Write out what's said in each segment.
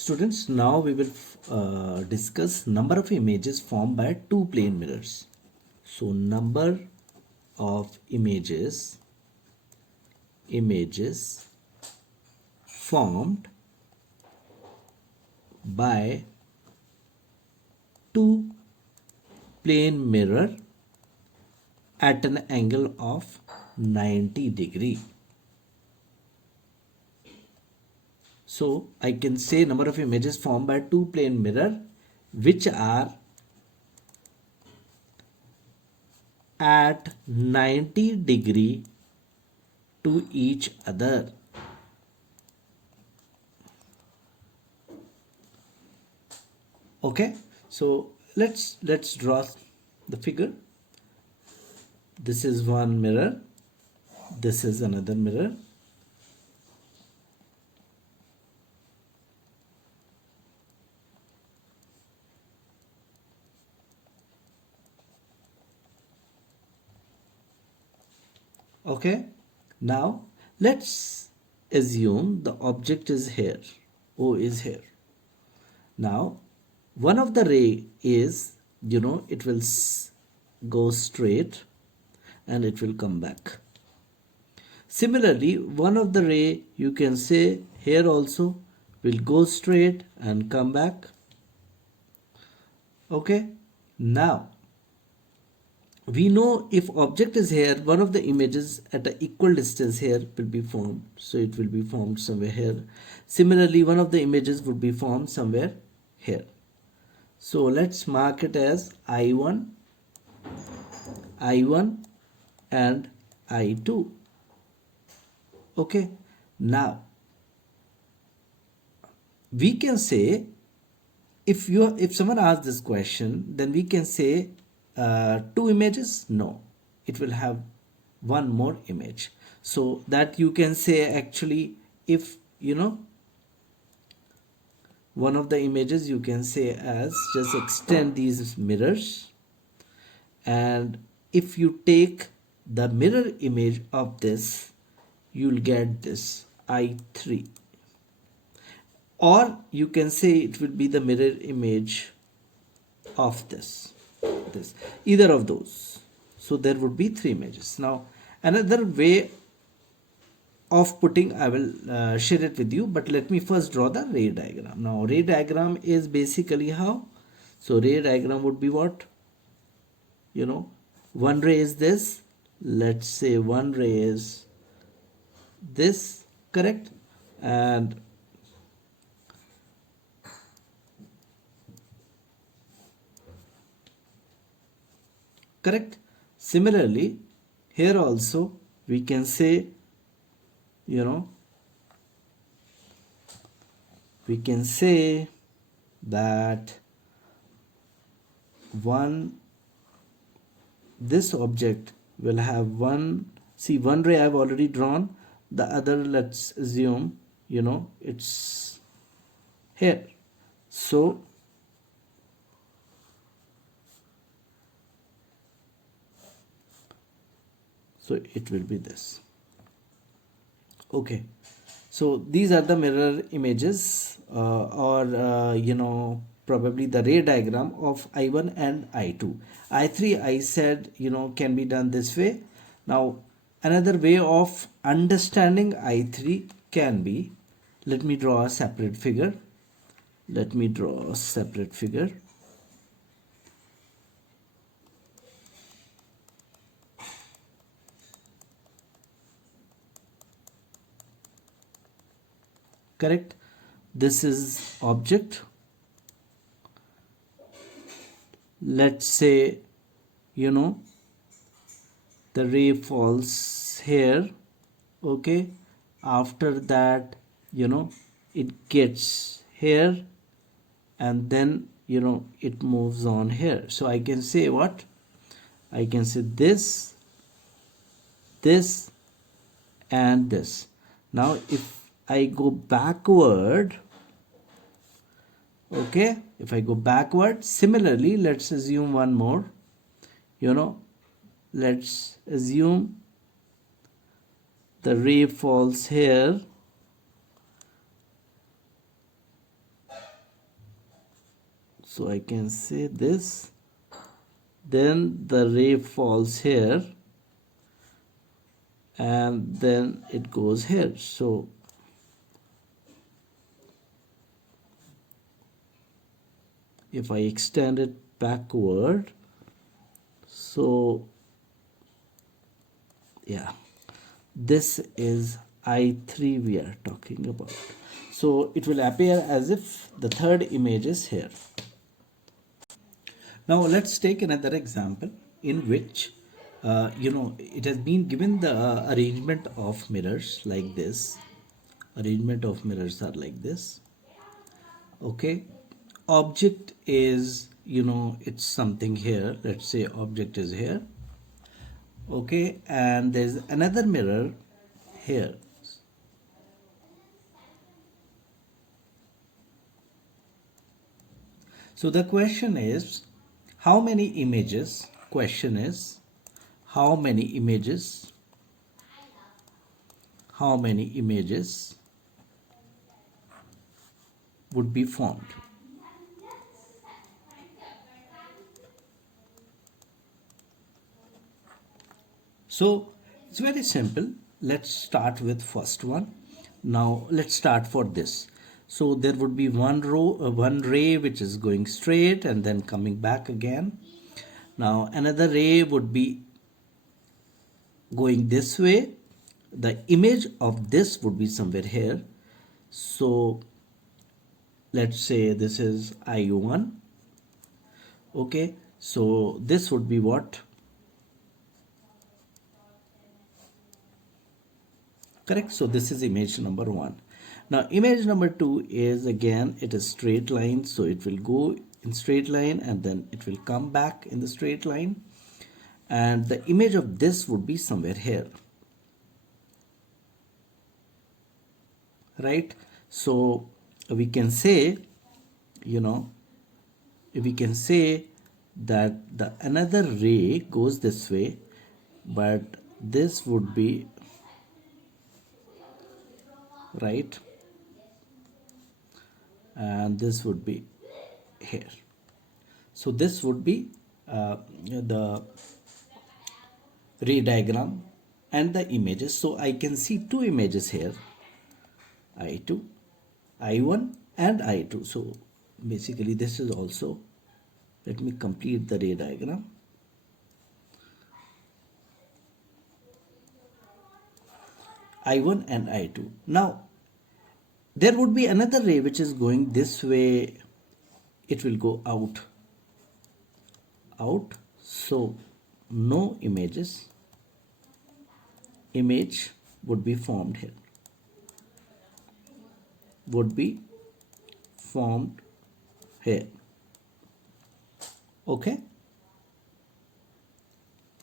Students, now we will discuss number of images formed by two plane mirrors. So number of images formed by two plane mirror at an angle of 90 degree. So I can say number of images formed by two plane mirror which are at 90 degree to each other. Okay, so let's draw the figure. This is one mirror, this is another mirror. Okay, now let's assume the object is here, O is here. Now one of the ray is, it will go straight and it will come back. Similarly, one of the ray, you can say here also, will go straight and come back. Okay, now we know if object is here, one of the images at an equal distance here will be formed. So it will be formed somewhere here. Similarly, one of the images would be formed somewhere here. So let's mark it as I1 and I2. Okay, now we can say, if someone asks this question, then we can say two images. No, it will have one more image. So that you can say, actually, if one of the images, you can say as, just extend these mirrors, and if you take the mirror image of this, you'll get this I3, or you can say it will be the mirror image of this either of those. So there would be three images. Now another way of putting, I will share it with you, but let me first draw the ray diagram. Now ray diagram is basically how? So ray diagram would be what? One ray is this, let's say one ray is this, correct? And correct, similarly here also we can say, we can say that this object will have one ray I've already drawn, the other, let's assume, it's here. So it will be this. Okay, so these are the mirror images, or probably the ray diagram of I1 and I2. I3, I said, can be done this way. Now another way of understanding I3 can be, let me draw a separate figure. Correct, this is object. Let's say the ray falls here. Okay, after that it gets here, and then it moves on here. So I can say what? I can say this and this. Now if I go backward, okay, if I go backward, similarly, let's assume one more, let's assume the ray falls here, So I can say this, then the ray falls here, and then it goes here. So if I extend it backward, so yeah, this is I3 we are talking about. So it will appear as if the third image is here. Now let's take another example in which it has been given the arrangement of mirrors like this. Arrangement of mirrors are like this. Okay, object is, it's something here. Let's say object is here. Okay, and there's another mirror here. So the question is, how many images? Question is, how many images? How many images would be formed? So it's very simple. Let's start with first one. Now let's start for this. So there would be one ray which is going straight and then coming back again. Now another ray would be going this way. The image of this would be somewhere here. So let's say this is I1. Okay, so this would be what? Correct. So this is image number 1. Now image number 2 is, again, it is straight line, so it will go in straight line and then it will come back in the straight line, and the image of this would be somewhere here, right? So we can say, we can say that the another ray goes this way, but this would be right, and this would be here. So this would be the ray diagram and the images. So I can see two images here, I2, I1 and I2. So basically this is also, let me complete the ray diagram. I1 and I2. Now there would be another ray which is going this way. It will go out. So no images. Image would be formed here. Would be formed here. Okay.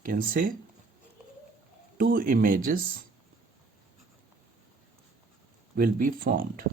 Can say two images will be formed.